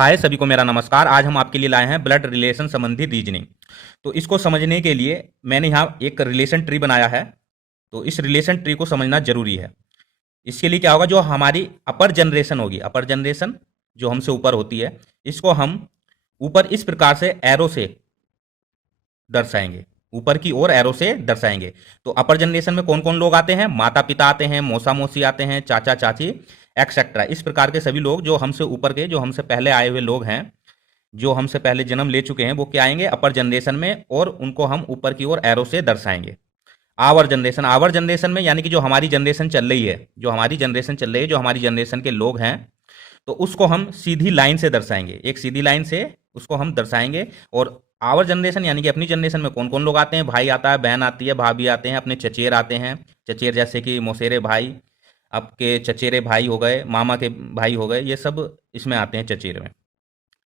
हाय सभी को मेरा नमस्कार। आज हम आपके लिए लाए हैं ब्लड रिलेशन संबंधी रीजनिंग। तो इसको समझने के लिए मैंने यहाँ एक रिलेशन ट्री बनाया है। तो इस रिलेशन ट्री को समझना जरूरी है। इसके लिए क्या होगा, जो हमारी अपर जनरेशन होगी, अपर जनरेशन जो हमसे ऊपर होती है, इसको हम ऊपर इस प्रकार से एरो से दर्शाएंगे, ऊपर की ओर एरो से दर्शाएंगे। तो अपर जनरेशन में कौन कौन लोग आते हैं? माता पिता आते हैं, मौसा मौसी आते हैं, चाचा चाची एक्सेट्रा। इस प्रकार के सभी लोग जो हमसे ऊपर के, जो हमसे पहले आए हुए लोग हैं, जो हमसे पहले जन्म ले चुके हैं, वो क्या आएंगे अपर जनरेशन में, और उनको हम ऊपर की ओर एरो से दर्शाएंगे। आवर जनरेशन में यानी कि जो हमारी जनरेशन चल रही है, जो हमारी जनरेशन चल रही है, जो हमारी जनरेशन के लोग हैं, तो उसको हम सीधी लाइन से दर्शाएंगे, एक सीधी लाइन से उसको हम दर्शाएंगे। और आवर जनरेशन यानी कि अपनी जनरेशन में कौन कौन लोग आते हैं? भाई आता है, बहन आती है, भाभी आते हैं, अपने चचेर आते हैं, चचेर जैसे कि मौसेरे भाई, आपके चचेरे भाई हो गए, मामा के भाई हो गए, ये सब इसमें आते हैं चचेरे में।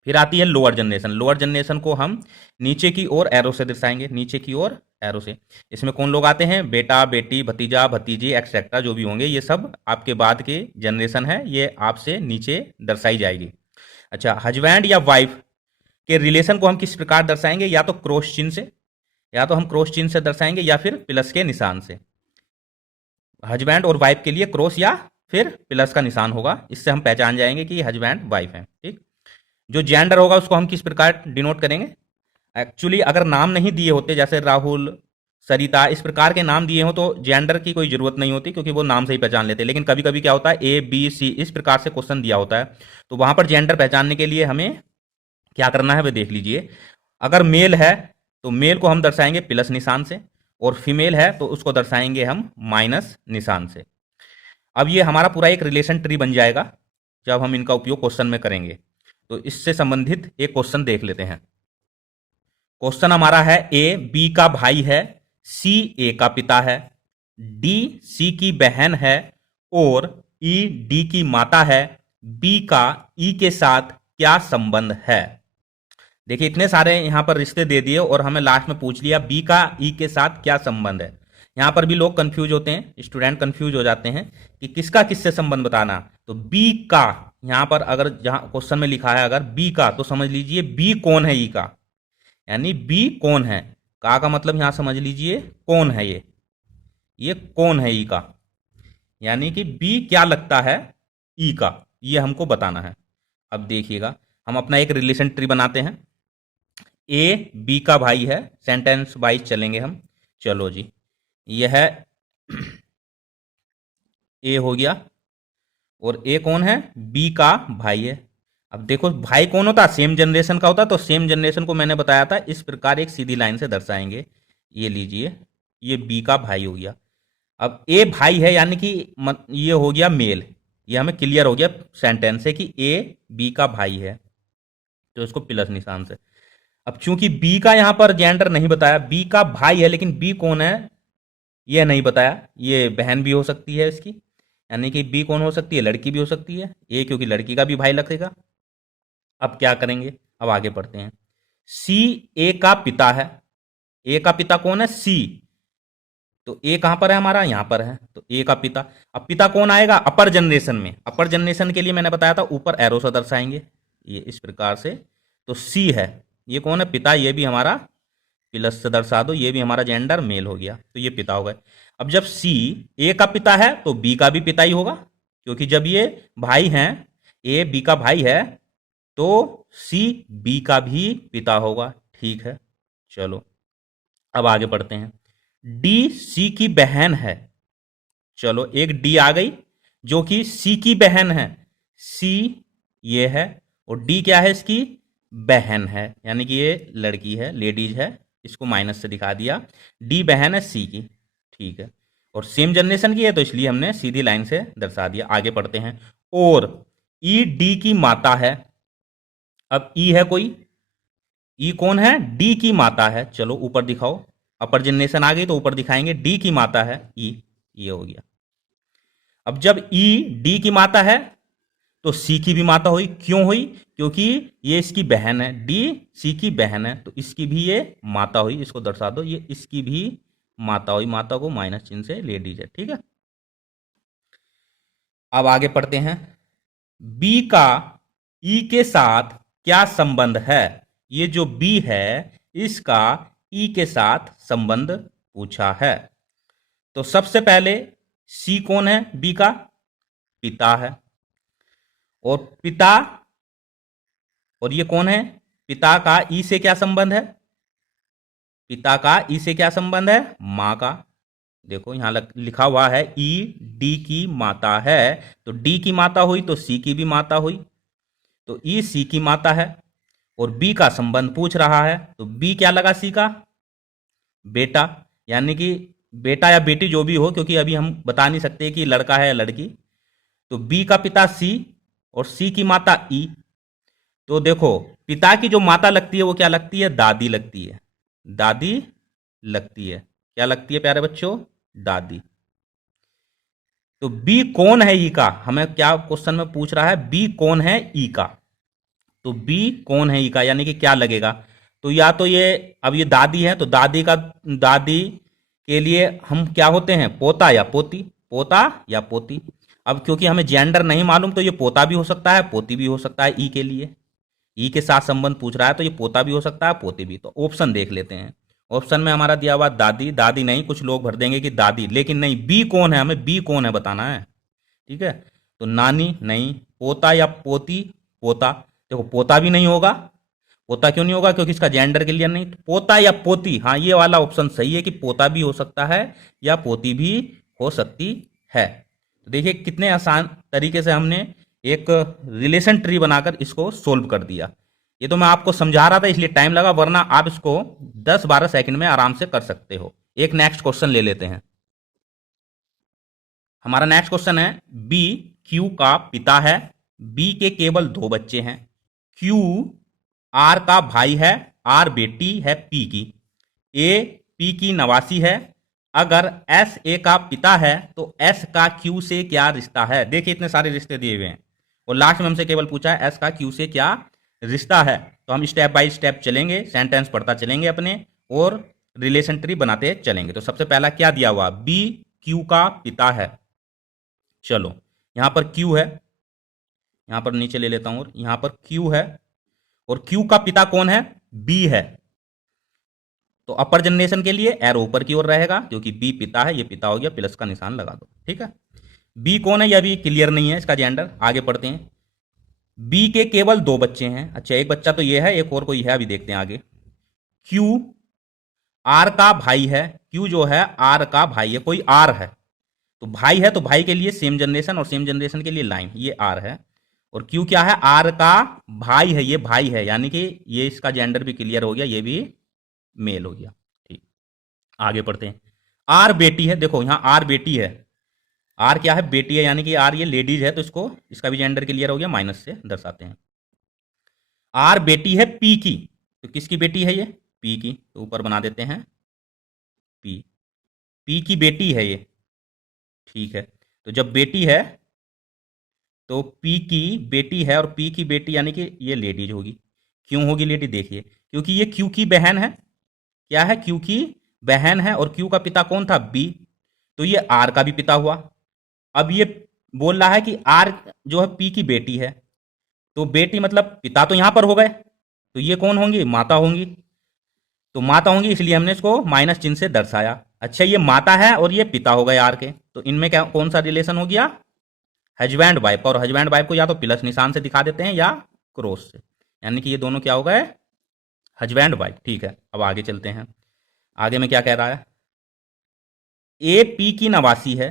फिर आती है लोअर जनरेशन। लोअर जनरेशन को हम नीचे की ओर एरो से दर्शाएंगे, नीचे की ओर एरो से। इसमें कौन लोग आते हैं? बेटा बेटी, भतीजा भतीजी एक्सेट्रा, जो भी होंगे, ये सब आपके बाद की जनरेशन है, ये आपसे नीचे दर्शाई जाएगी। अच्छा, हस्बैंड या वाइफ के रिलेशन को हम किस प्रकार दर्शाएंगे? या तो क्रॉस चिन्ह से, या तो हम क्रॉस चिन्ह से दर्शाएंगे, या फिर प्लस के निशान से। हस्बैंड और वाइफ के लिए क्रॉस या फिर प्लस का निशान होगा, इससे हम पहचान जाएंगे कि हस्बैंड वाइफ है। ठीक। जो जेंडर होगा उसको हम किस प्रकार डिनोट करेंगे? एक्चुअली अगर नाम नहीं दिए होते, जैसे राहुल, सरिता, इस प्रकार के नाम दिए हो, तो जेंडर की कोई जरूरत नहीं होती, क्योंकि वो नाम से ही पहचान लेते हैं। लेकिन कभी कभी क्या होता है, ए बी सी इस प्रकार से क्वेश्चन दिया होता है, तो वहां पर जेंडर पहचानने के लिए हमें क्या करना है, वह देख लीजिए। अगर मेल है तो मेल को हम दर्शाएंगे प्लस निशान से, और फीमेल है तो उसको दर्शाएंगे हम माइनस निशान से। अब ये हमारा पूरा एक रिलेशन ट्री बन जाएगा जब हम इनका उपयोग क्वेश्चन में करेंगे। तो इससे संबंधित एक क्वेश्चन देख लेते हैं। क्वेश्चन हमारा है, ए बी का भाई है, सी ए का पिता है, डी सी की बहन है, और ई डी की माता है। बी का ई के साथ क्या संबंध है? देखिए, इतने सारे यहां पर रिश्ते दे दिए और हमें लास्ट में पूछ लिया बी का ई के साथ क्या संबंध है। यहां पर भी लोग कंफ्यूज होते हैं, स्टूडेंट कंफ्यूज हो जाते हैं कि किसका किससे संबंध बताना। तो बी का, यहां पर अगर जहां क्वेश्चन में लिखा है अगर बी का, तो समझ लीजिए बी कौन है ई का, यानी बी कौन है। का मतलब यहां समझ लीजिए कौन है ये कौन है ई का, यानी कि बी क्या लगता है ई का, ये हमको बताना है। अब देखिएगा, हम अपना एक रिलेशन ट्री बनाते हैं। ए बी का भाई है, सेंटेंस वाइज चलेंगे हम। चलो जी, यह है ए हो गया, और ए कौन है? बी का भाई है। अब देखो, भाई कौन होता है? सेम जनरेशन का होता है। तो सेम जनरेशन को मैंने बताया था इस प्रकार एक सीधी लाइन से दर्शाएंगे। ये लीजिए, ये बी का भाई हो गया। अब ए भाई है, यानी कि ये हो गया मेल। ये हमें क्लियर हो गया सेंटेंस से कि ए बी का भाई है, तो इसको प्लस निशान से। अब चूंकि बी का यहां पर जेंडर नहीं बताया, बी का भाई है, लेकिन बी कौन है यह नहीं बताया। ये बहन भी हो सकती है इसकी, यानी कि बी कौन हो सकती है? लड़की भी हो सकती है। ए क्योंकि लड़की का भी भाई लगेगा। अब क्या करेंगे, अब आगे बढ़ते हैं। सी ए का पिता है। ए का पिता कौन है? सी। तो ए कहां पर है हमारा? यहां पर है, तो ए का पिता। अब पिता कौन आएगा? अपर जनरेशन में। अपर जनरेशन के लिए मैंने बताया था ऊपर एरो से दर्शाएंगे, ये इस प्रकार से। तो सी है, ये कौन है? पिता। ये भी हमारा प्लस से दर्शा दो, ये भी हमारा जेंडर मेल हो गया, तो ये पिता हो गए। अब जब सी ए का पिता है तो बी का भी पिता ही होगा, क्योंकि जब ये भाई हैं, ए बी का भाई है, तो सी बी का भी पिता होगा। ठीक है, चलो अब आगे बढ़ते हैं। डी सी की बहन है। चलो, एक डी आ गई जो कि सी की बहन है। सी ये है, और डी क्या है? इसकी बहन है, यानी कि ये लड़की है, लेडीज है, इसको माइनस से दिखा दिया। डी बहन है सी की। ठीक है, और सेम जनरेशन की है, तो इसलिए हमने सीधी लाइन से दर्शा दिया। आगे पढ़ते हैं। और ई डी की माता है। अब ई है कोई? ई कौन है? डी की माता है। चलो ऊपर दिखाओ, अपर जनरेशन आ गई तो ऊपर दिखाएंगे। डी की माता है ई, ये हो गया। अब जब ई डी की माता है तो सी की भी माता हुई। क्यों हुई? क्योंकि ये इसकी बहन है, डी सी की बहन है, तो इसकी भी ये माता हुई। इसको दर्शा दो, ये इसकी भी माता हुई। माता को माइनस चिन्ह से ले लीजिए। ठीक है, अब आगे पढ़ते हैं। बी का ई के साथ क्या संबंध है। ये जो बी है इसका ई के साथ संबंध पूछा है। तो सबसे पहले सी कौन है, बी का पिता है। और पिता, और ये कौन है, पिता का ई से क्या संबंध है, पिता का ई से क्या संबंध है, मां का। देखो यहां लिखा हुआ है ई डी की माता है, तो डी की माता हुई तो सी की भी माता हुई, तो ई सी की माता है। और बी का संबंध पूछ रहा है, तो बी क्या लगा, सी का बेटा, यानी कि बेटा या बेटी जो भी हो, क्योंकि अभी हम बता नहीं सकते कि लड़का है या लड़की। तो बी का पिता सी और सी की माता ई। तो देखो पिता की जो माता लगती है वो क्या लगती है, दादी लगती है, दादी लगती है। क्या लगती है प्यारे बच्चों, दादी। तो बी कौन है ई का, हमें क्या क्वेश्चन में पूछ रहा है, बी कौन है ई का। तो बी कौन है ई का यानी कि क्या लगेगा, तो या तो ये, अब ये दादी है तो दादी का, दादी के लिए हम क्या होते हैं, पोता या पोती, पोता या पोती। अब क्योंकि हमें जेंडर नहीं मालूम तो ये पोता भी हो सकता है पोती भी हो सकता है, ई के लिए, ई के साथ संबंध पूछ रहा है तो ये पोता भी हो सकता है पोती भी। तो ऑप्शन देख लेते हैं। ऑप्शन में हमारा दिया हुआ दादी, दादी नहीं, कुछ लोग भर देंगे कि दादी, लेकिन नहीं, बी कौन है, हमें बी कौन है बताना है। ठीक है, तो नानी नहीं, पोता या पोती, पोता। देखो पोता भी नहीं होगा, पोता क्यों नहीं होगा, क्योंकि इसका जेंडर क्लियर नहीं। तो पोता या पोती, हाँ ये वाला ऑप्शन सही है कि पोता भी हो सकता है या पोती भी हो सकती है। तो देखिए कितने आसान तरीके से हमने एक रिलेशन ट्री बनाकर इसको सोल्व कर दिया। ये तो मैं आपको समझा रहा था इसलिए टाइम लगा, वरना आप इसको 10-12 सेकंड में आराम से कर सकते हो। एक नेक्स्ट क्वेश्चन ले लेते हैं। हमारा नेक्स्ट क्वेश्चन है, बी क्यू का पिता है, बी के केवल 2 बच्चे हैं, क्यू आर का भाई है, आर बेटी है पी की, ए पी की नवासी है। अगर एस ए का पिता है तो एस का क्यू से क्या रिश्ता है। देखिए इतने सारे रिश्ते दिए हुए हैं और लास्ट में हमसे केवल पूछा है एस का क्यू से क्या रिश्ता है। तो हम स्टेप बाय स्टेप चलेंगे, सेंटेंस पढ़ता चलेंगे अपने और रिलेशन ट्री बनाते चलेंगे। तो सबसे पहला क्या दिया हुआ, बी क्यू का पिता है। चलो यहां पर क्यू है, यहां पर नीचे ले लेता हूं, और यहां पर क्यू है, और क्यू का पिता कौन है, बी है। तो अपर जनरेशन के लिए एरो ऊपर की ओर रहेगा, क्योंकि बी पिता है, ये पिता हो गया, प्लस का निशान लगा दो। ठीक है, बी कौन है यह भी क्लियर नहीं है इसका जेंडर, आगे पढ़ते हैं। बी के केवल 2 बच्चे हैं, अच्छा एक बच्चा तो ये है, एक और कोई है, अभी देखते हैं आगे। क्यू आर का भाई है, क्यू जो है आर का भाई है, कोई आर है तो भाई है, तो भाई के लिए सेम जनरेशन और सेम जनरेशन के लिए लाइन, ये आर है। और क्यू क्या है, आर का भाई है, ये भाई है, यानी कि ये इसका जेंडर भी क्लियर हो गया, ये भी मेल हो गया। ठीक, आगे पढ़ते हैं। आर बेटी है, देखो यहां आर बेटी है, आर क्या है, बेटी है, यानी कि आर ये लेडीज है, तो इसको, इसका भी जेंडर क्लियर हो गया, माइनस से दर्शाते हैं। आर बेटी है पी की, तो किसकी बेटी है ये, पी की, तो ऊपर बना देते हैं पी, पी की बेटी है ये। ठीक है, तो जब बेटी है तो पी की बेटी है, और पी की बेटी यानी कि ये लेडीज होगी। क्यों होगी लेडी, देखिए क्योंकि ये क्यू की बहन है, क्या है, क्यू की बहन है, और क्यू का पिता कौन था, बी, तो ये आर का भी पिता हुआ। अब ये बोल रहा है कि आर जो है पी की बेटी है, तो बेटी मतलब पिता तो यहां पर हो गए, तो ये कौन होंगी, माता होंगी, तो माता होंगी, इसलिए हमने इसको माइनस चिन्ह से दर्शाया। अच्छा ये माता है और ये पिता हो गए आर के, तो इनमें क्या, कौन सा रिलेशन हो गया, हस्बैंड वाइफ। और हस्बैंड वाइफ को या तो प्लस निशान से दिखा देते हैं या क्रॉस से, यानी कि ये दोनों क्या हो गए, हस्बैंड वाइफ। ठीक है, अब आगे चलते हैं। आगे में क्या कह रहा है, ए पी की नवासी है,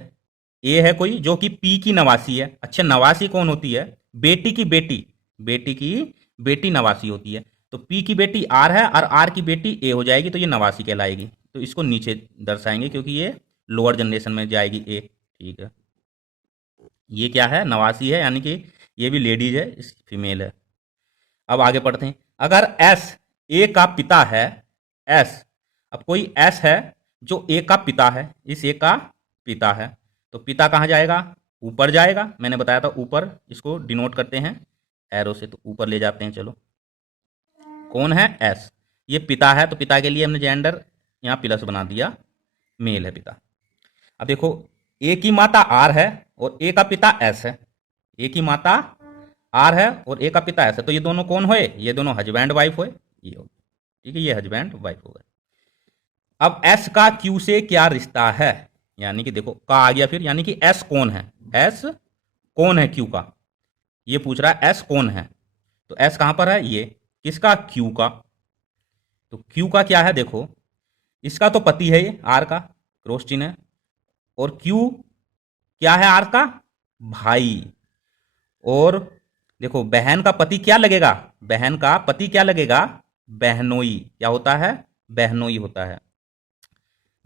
ए है कोई जो कि पी की नवासी है। अच्छा नवासी कौन होती है, बेटी की बेटी, बेटी की बेटी नवासी होती है, तो पी की बेटी आर है और आर की बेटी ए हो जाएगी, तो ये नवासी कहलाएगी। तो इसको नीचे दर्शाएंगे क्योंकि ये लोअर जनरेशन में जाएगी ए। ठीक है, ये क्या है, नवासी है, यानी कि ये भी लेडीज है, इस फीमेल है। अब आगे पढ़ते हैं। अगर एस ए का पिता है, एस, अब कोई एस है जो ए का पिता है, इस ए का पिता है, तो पिता कहाँ जाएगा, ऊपर जाएगा, मैंने बताया था ऊपर, इसको डिनोट करते हैं एरो से, तो ऊपर ले जाते हैं। चलो कौन है, एस, ये पिता है, तो पिता के लिए हमने जेंडर यहाँ प्लस बना दिया, मेल है पिता। अब देखो ए की माता आर है और ए का पिता एस है, ए की माता आर है और ए का पिता एस है, तो ये दोनों कौन होए? ये दोनों हस्बैंड वाइफ होए, ये हो, ठीक है, ये हस्बैंड वाइफ हो गए। अब एस का क्यू से क्या रिश्ता है, यानी कि देखो का आ गया फिर, यानी कि एस कौन है, एस कौन है क्यू का, ये पूछ रहा है एस कौन है। तो एस कहां पर है? ये किसका? क्यू का। तो क्यू का क्या है? देखो इसका तो पति है, ये आर का क्रॉस चिन्ह है, और क्यू क्या है? आर का भाई। और देखो बहन का पति क्या लगेगा? बहन का पति क्या लगेगा? बहनोई। क्या होता है? बहनोई होता है।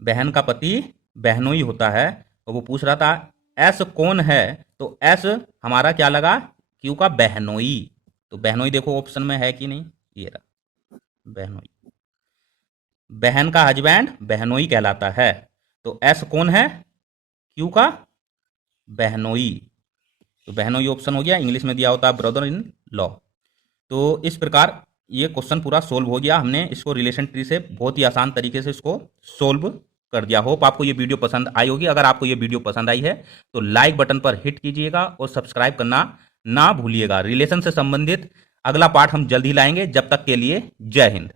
बहन का पति बहनोई होता है। और वो पूछ रहा था एस कौन है, तो एस हमारा क्या लगा? क्यू का बहनोई। तो बहनोई देखो ऑप्शन में है कि नहीं, ये रहा बहनोई। बहन का हस्बैंड बहनोई कहलाता है। तो एस कौन है? क्यू का बहनोई। तो बहनोई ऑप्शन हो गया, इंग्लिश में दिया होता है ब्रदर इन लॉ। तो इस प्रकार ये क्वेश्चन पूरा सोल्व हो गया, हमने इसको रिलेशन ट्री से बहुत ही आसान तरीके से इसको सोल्व कर दिया। होप आपको ये वीडियो पसंद आई होगी। अगर आपको ये वीडियो पसंद आई है तो लाइक बटन पर हिट कीजिएगा और सब्सक्राइब करना ना भूलिएगा। रिलेशन से संबंधित अगला पार्ट हम जल्द ही लाएंगे। जब तक के लिए जय हिंद।